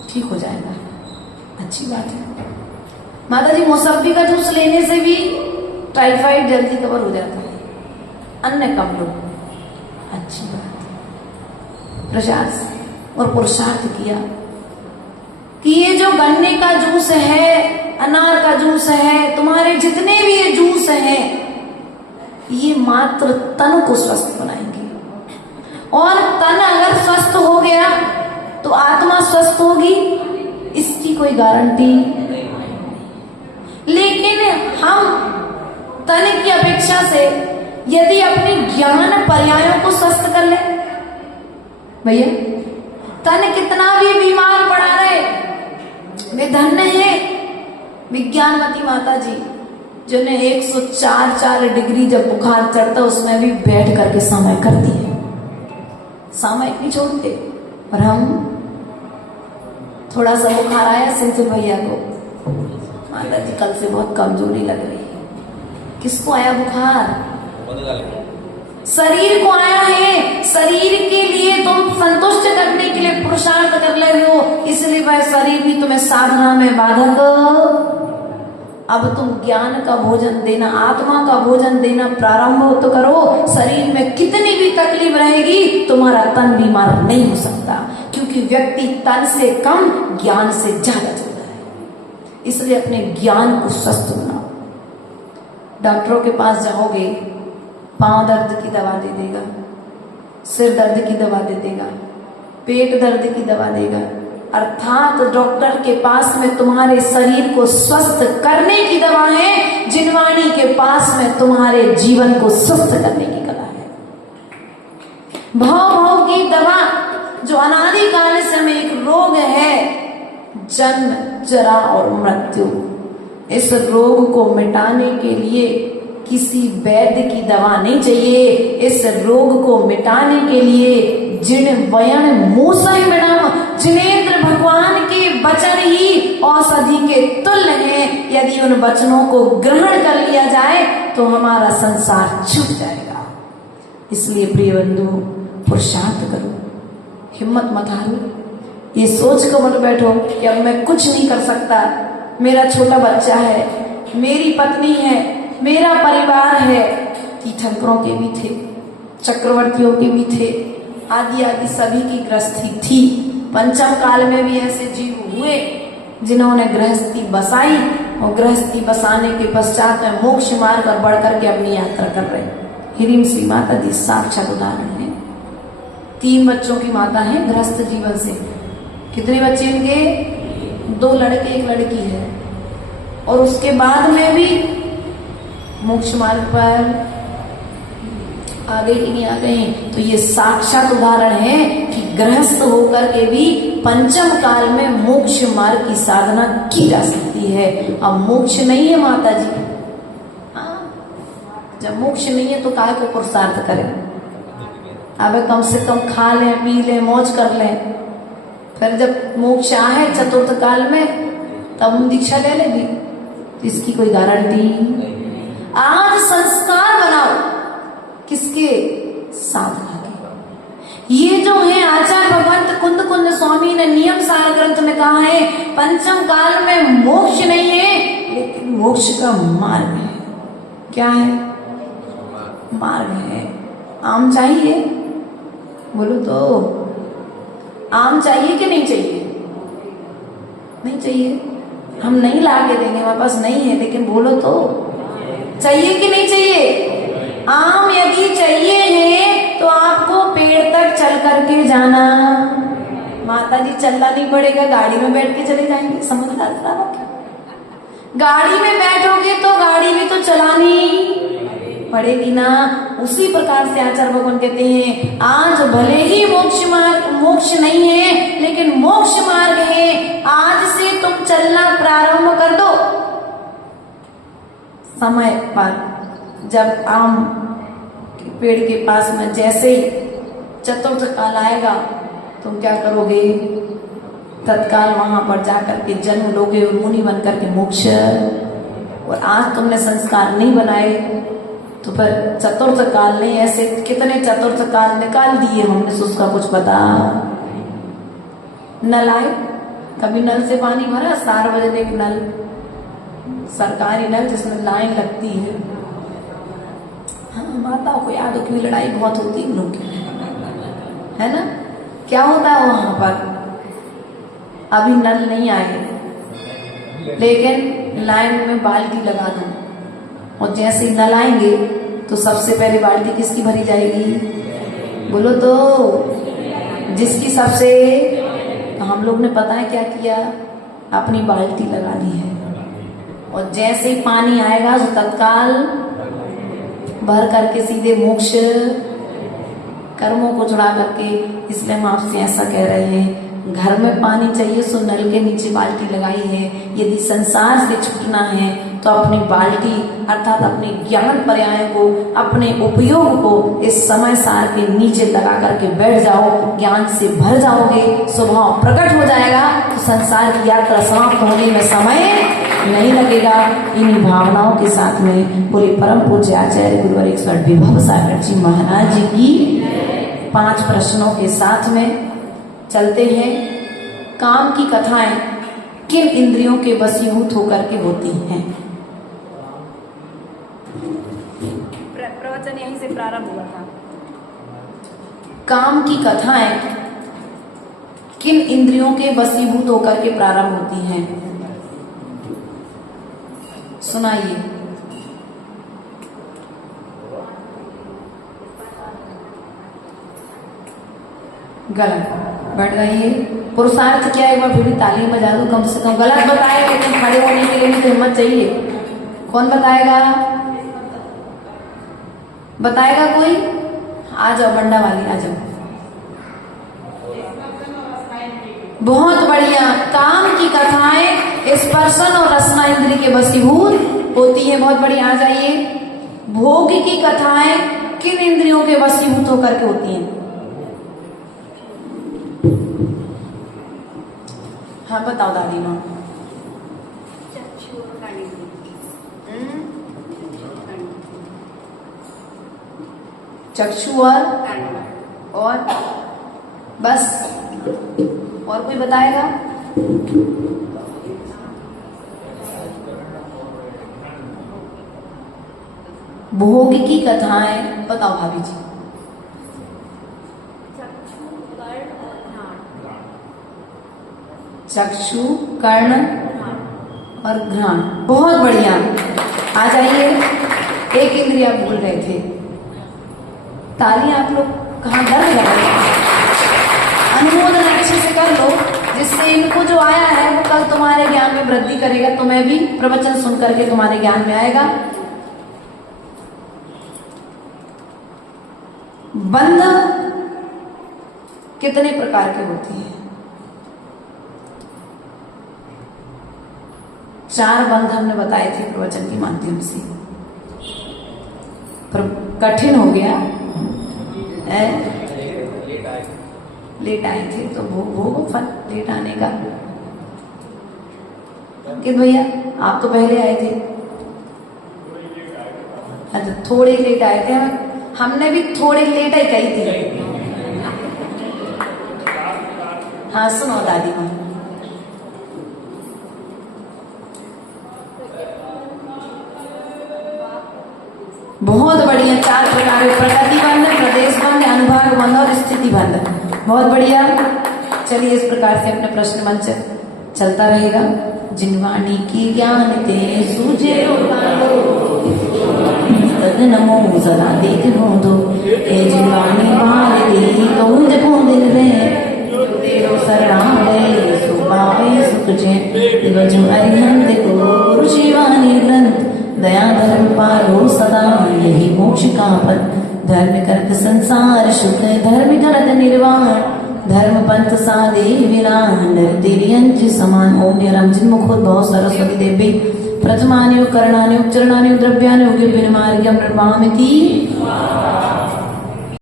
ठीक हो जाएगा, अच्छी बात है। माता जी मौसम्बी का जूस लेने से भी टाइफाइड जल्दी कवर हो जाता है, अन्य कम लो, अच्छी बात है। प्रयास और पुरुषार्थ किया कि ये जो गन्ने का जूस है, अनार का जूस है, तुम्हारे जितने भी ये जूस हैं, ये मात्र तन को स्वस्थ बनाएंगे। और तन अगर स्वस्थ हो गया तो आत्मा स्वस्थ होगी, इसकी कोई गारंटी नहीं। लेकिन हम तन की अपेक्षा से यदि अपने ज्ञान पर्यायों को स्वस्थ कर ले, भैया तन कितना भी बीमार पड़ा रहे, वे धन्य है विज्ञानवती माता जी, जिन्हें 104 डिग्री जब बुखार चढ़ता उसमें भी बैठ करके समय करती है, समय नहीं छोड़ते। और हम थोड़ा सा बुखार आया सिंथुल भैया को, माता जी कल से बहुत कमजोरी लग रही है। किसको आया बुखार? शरीर को आया है। शरीर के लिए तुम संतुष्ट करने के लिए पुरुषार्थ कर रहे हो, इसलिए वह शरीर भी तुम्हें साधना में बाधक। अब तुम ज्ञान का भोजन देना, आत्मा का भोजन देना प्रारंभ तो करो। शरीर में कितनी भी तकलीफ रहेगी, तुम्हारा तन बीमार नहीं हो सकता, क्योंकि व्यक्ति तन से कम ज्ञान से ज्यादा चलता है। इसलिए अपने ज्ञान को स्वस्थ बनाओ। डॉक्टरों के पास जाओगे, पांव दर्द की दवा दे देगा, सिर दर्द की दवा दे देगा, पेट दर्द की दवा देगा, अर्थात डॉक्टर के पास में तुम्हारे शरीर को स्वस्थ करने की दवा है, जिनवाणी के पास में तुम्हारे जीवन को स्वस्थ करने की कला है। भाव की दवा जो अनादिकाल से में एक रोग है, जन्म, जरा और मृत्यु। इस रोग को मिटाने के लिए किसी वैद्य की दवा नहीं चाहिए। इस रोग को मिटाने के लिए जिन वयन मूसई मैडम जिनेन्द्र भगवान के वचन ही औषधि के तुल्य हैं। यदि उन वचनों को ग्रहण कर लिया जाए तो हमारा संसार छूट जाएगा। इसलिए प्रिय बंधु, पुरुषार्थ करो, हिम्मत मत हारो। ये सोच कर मत बैठो कि अब मैं कुछ नहीं कर सकता, मेरा छोटा बच्चा है, मेरी पत्नी है, मेरा परिवार है। तीर्थंकरों के भी थे, चक्रवर्तियों के भी थे, आदि आदि सभी की गृहस्थी थी। पंचम काल में भी ऐसे जीव हुए जिन्होंने गृहस्थी बसाई, और गृहस्थी बसाने के पश्चात में मोक्ष मार्ग पर बढ़ करके अपनी यात्रा कर रहे। हिरिम श्री माता जी साक्षात उदाहरण है। 3 बच्चों की माता है गृहस्थ जीवन से। कितने बच्चे इनके? 2 लड़के 1 लड़की है। और उसके बाद में भी मोक्ष मार्ग पर आ गए कि नहीं आ गए? तो ये साक्षात उदाहरण है कि गृहस्थ होकर के भी पंचम काल में मोक्ष मार्ग की साधना की जा सकती है। अब मोक्ष नहीं है माता जी, जब मोक्ष नहीं है तो काहे को पुरुषार्थ करें? अब कम से कम खा लें, पी लें, मौज कर लें। फिर जब मोक्ष आए चतुर्थ काल में तब हम दीक्षा ले लेंगे, इसकी कोई गारंटी नहीं। आज संस्कार बनाओ किसके? साधना के। ये जो है आचार्य भगवंत कुंद कुंज स्वामी ने नियम सार ग्रंथ में कहा है, पंचम काल में मोक्ष नहीं है, लेकिन मोक्ष का मार्ग है। क्या है? मार्ग है। आम चाहिए? बोलो तो। आम चाहिए कि नहीं चाहिए? नहीं चाहिए। हम नहीं ला के देंगे, हमारे पास नहीं है, लेकिन बोलो तो चाहिए कि नहीं चाहिए? आम यदि चाहिए है तो आपको पेड़ तक चल करके जाना। माता जी चलना नहीं पड़ेगा, गाड़ी में बैठ के चले जाएंगे। समझ आता है क्या? गाड़ी में बैठोगे तो गाड़ी भी तो चलानी पड़ेगी ना। उसी प्रकार से आचार्य भगवान कहते हैं, आज भले ही मोक्ष नहीं है, लेकिन मोक्ष मार्ग है। आज से तुम चलना प्रारंभ कर दो। समय पर जब आम के पेड़ के पास में जैसे ही चतुर्थ काल आएगा, तुम क्या करोगे? तत्काल वहां पर जाकर के जन्म लोगे और मुनि बन करके मोक्ष। और आज तुमने संस्कार नहीं बनाए तो फिर चतुर्थ काल ने ऐसे कितने चतुर्थ काल निकाल दिए हमने, तो उसका कुछ पता। नल आए, कभी नल से पानी भरा, सार्वजनिक नल, सरकारी नल जिसमें लाइन लगती है। हाँ, माताओं को याद हो कि लड़ाई बहुत होती है लोग की, है ना? क्या होता है वहां पर? अभी नल नहीं आए, लेकिन लाइन में बाल्टी लगा दो, और जैसे ही नल आएंगे तो सबसे पहले बाल्टी किसकी भरी जाएगी? बोलो तो। जिसकी सबसे, तो हम लोग ने पता है क्या किया? अपनी बाल्टी लगा ली है, और जैसे ही पानी आएगा तो तत्काल भर करके सीधे मोक्ष कर्मों को छुड़ा करके। इसलिए हम आपसे ऐसा कह रहे हैं, घर में पानी चाहिए सो नल के नीचे बाल्टी लगाई है। यदि संसार से छूटना है तो अपनी बाल्टी अर्थात अपने ज्ञान पर्याय को, अपने उपयोग को इस समय सार के नीचे लगा करके बैठ जाओ। ज्ञान से भर जाओगे, स्वभाव प्रकट हो जाएगा, तो संसार की यात्रा समाप्त होने में समय नहीं लगेगा। इन्हीं भावनाओं के साथ में बोले परम पूज्य आचार्य गुरुवर 108 विभव सागर जी महाराज जी की 5 प्रश्नों के साथ में चलते हैं। काम की कथाएं किन इंद्रियों के वशीभूत होकर के होती हैं? प्रवचन यहीं से प्रारंभ हुआ था। काम की कथाएं किन इंद्रियों के वशीभूत होकर के प्रारंभ होती हैं? सुनाइए। गलत। बैठ जाइए। पुरुषार्थ क्या है? एक बार फिर भी ताली बजा दो कम से कम। गलत बताएगा, लेकिन खड़े होने के लिए भी तो हिम्मत चाहिए। कौन बताएगा? बताएगा कोई? आ जाओ बंडा वाली, आ जाओ। बहुत बढ़िया। काम की कथाएं स्पर्शन और रसना इंद्रिय के वशीभूत होती है। बहुत बढ़िया, आ जाइए। भोग की कथाएं किन इंद्रियों के वशीभूत होकर के होती हैं? हाँ बताओ दादी माँ। चक्षु और बस? और कोई बताएगा? भोग की कथाएं बताओ भाभी जी। चक्षु, कर्ण और घ्राण। बहुत बढ़िया। आ जाइए। एक इंद्रिय आप भूल रहे थे। ताली आप लोग कहाँ दर्द लग रहे हैं? अनुमोदन अच्छे से कर लो, जिससे इनको जो आया है वो कल तुम्हारे ज्ञान में वृद्धि करेगा। तुम्हें भी प्रवचन सुन करके तुम्हारे ज्ञान में आएगा। बंध कितने प्रकार के होती है? 4 बंध हमने बताए थे प्रवचन के माध्यम से। पर कठिन हो गया। लेट आए थे तो भोग फल लेट आने का। कि भैया आप तो पहले आए थे। अच्छा, थोड़े लेट आए थे। हमने भी थोड़े लेट ही कही थी। हाँ सुनो दादी माँ। बहुत बढ़िया। 4 प्रकार के प्रकृति बंध, प्रदेश बंध, अनुभाग बंध और स्थिति बंध। बहुत बढ़िया। चलिए इस प्रकार से अपने प्रश्न मंच चलता रहेगा। जिनवाणी की ज्ञान ते सूझे तद नमो सदा देख बोधो ए जिनवाणी बाल दे कौन जगो दिल में तेरो शरण गए सो पावे सुख जे दिवज अरिहंत को शिवानी ग्रंथ दया धर्म पारो सदा यही मोक्ष का पथ धर्म करत संसार शुद्ध धर्म करत निर्वाण धर्म पंथ साधे विरान नर तेरी अंश समान। ओम निरम जिन्मुखोद्भव सरस्वती देवी प्रथमान्यो करणान्यो चरणान्यो द्रव्यान्यो गिर मार्गम निर्वामिति